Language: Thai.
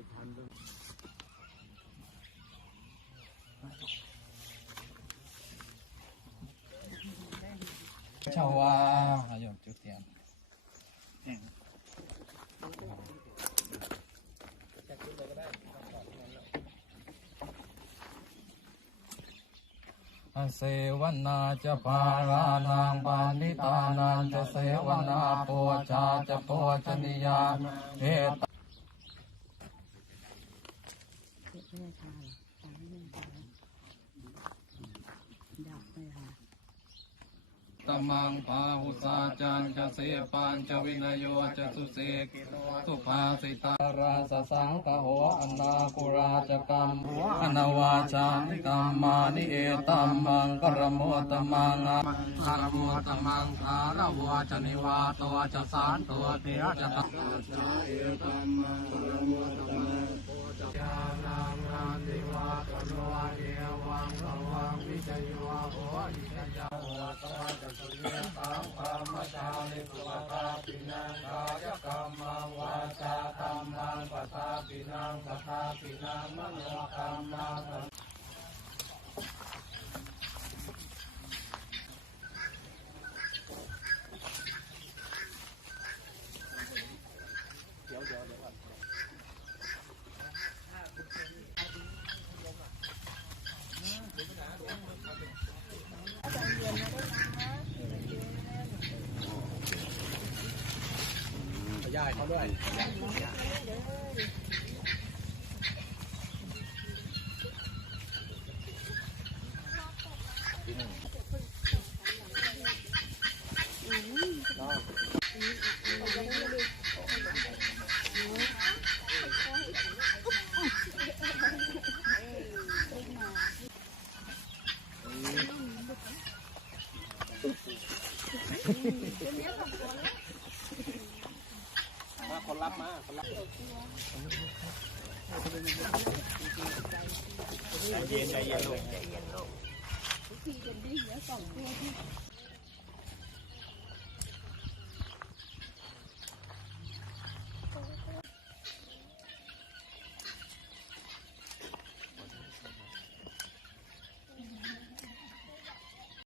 ชาวาอายุจุดเทียนเสวนาจะปารานังปานิตานันจะเสวนาโปชาจะโปชนิยาเอตตมังพาหุสาจันจะเสปันจะวินโยจะสุเสกสุภาสิตาราสสังกโหอนาคุราจกรรมอนาวาจานิกรรมานิเอตัมมังกรโมตมังกรโมตมังคารวะจนิวาตัวจะสานตัวเตียจะตังเอตัมมังกรโมตมังญาณังราติวาตโนเอวังระวังวิจโยโหอิจยาโหตวะจะสุเยตังธรรมชาลิปุปตาปินังกายกรรมังวาจากรรมังปตาปินังปตาปินังมโนกรรมังย่ายเขาด้วยคนรับมาคนรับใจเย็นใจเย็นลงใจเย็นลง